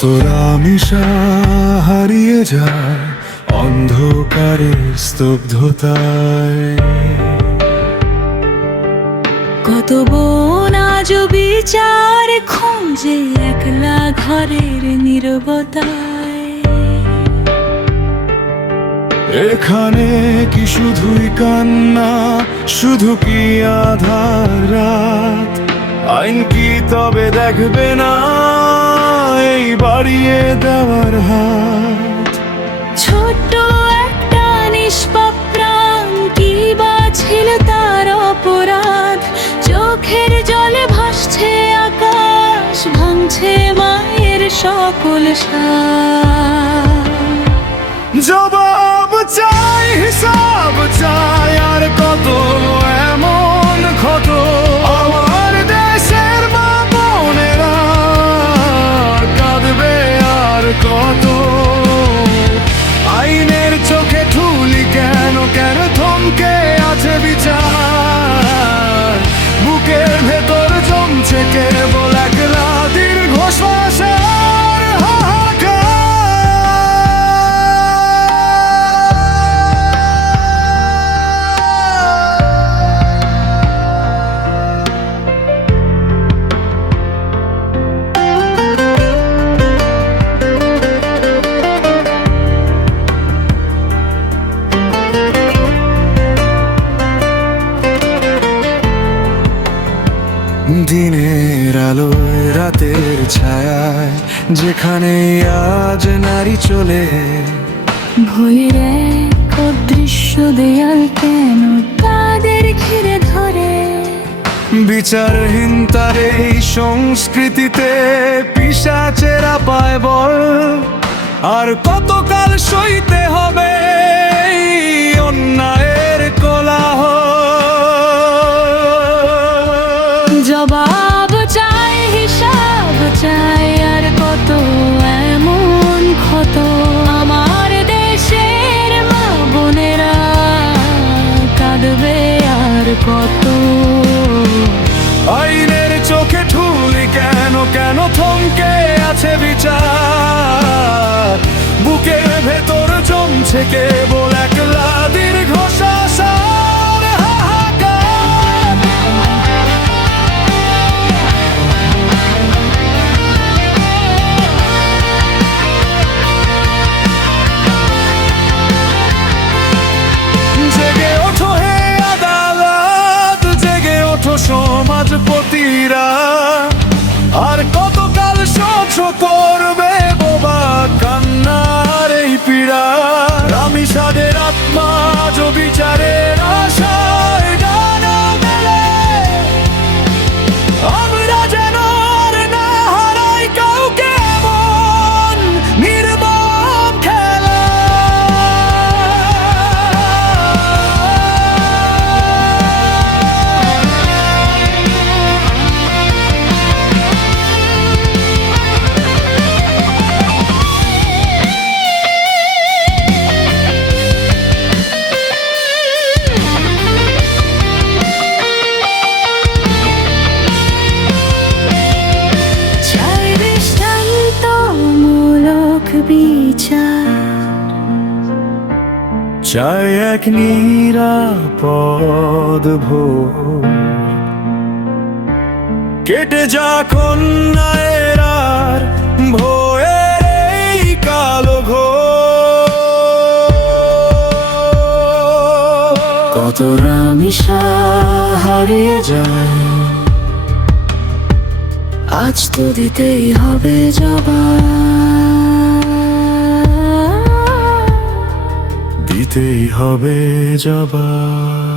কত রামিসা হারিয়ে যায় অন্ধকারের স্তব্ধতায়, কত বোন আজ বিচার খুঁজে একলা ঘরের নীরবতায়। এখানে কি শুধুই কান্না, শুধু কি আধার রাত? আইন কি তবে দেখবে না এই বাড়িয়ে দেওয়ার হাত? ছোট্ট একটা নিষ্পাপ প্রাণ, কি বা ছিল তার অপরাধ? চোখের জলে ভাসছে আকাশ, ভাঙছে মায়ের সকল সাথ। জবাব চাই, হিসাব চাই, আর কত এমন ক্ষত? আমার দেশের মা বোনেরা কাঁদবে আর কত? আইনের চোখে ঠুলি কেন, কেন থমকে আছে বিচার? বুকের ভেতর জমছে কেবল একলা দীর্ঘশ্বাসের হাহাকার। দিনের আলোয় রাতের ছায়ায়, যেখানে আজ নারী চলে, ভয়ের এক অদৃশ্য দেয়াল কেন তাদের ঘিরে ধরে? বিচারহীন তার এই সংস্কৃতিতে পিশাচেরা পায় বল। আর কতকাল সইতে হবে এই অন্যায়ের কোলাহল? জবাব চাই, হিসাব চাই, আর কত এমন ক্ষত? আমার দেশের মা বোনেরা কাঁদবে আর কত? আইনের চোখে ঠুলি কেন, কেন থমকে আছে বিচার? বুকের ভেতর জমছে কেবল একলা দীর্ঘশ্বাসের হাহাকার। জেগে ওঠো হে আদালত, জেগে ওঠো সমাজপতিরা, আর কতকাল সহ্য করবে বোবা কান্নার এই পীড়া? রামিসাদের আত্মা আজ বিচারের আশায় ডানা মেলে, আমরা যেন আর না হারাই কাউকে এমন নির্মম খেলা। চাই দৃষ্টান্তমূলক বিচার, চাই এক নিরাপদ ভোর, কেটে যাক অন্যায়ের আর ভয়ের এই কালো ঘোর। কত রামিসা হারিয়ে যায়, আজ তো দিতেই হবে জবাব। দিতেই হবে জবাব।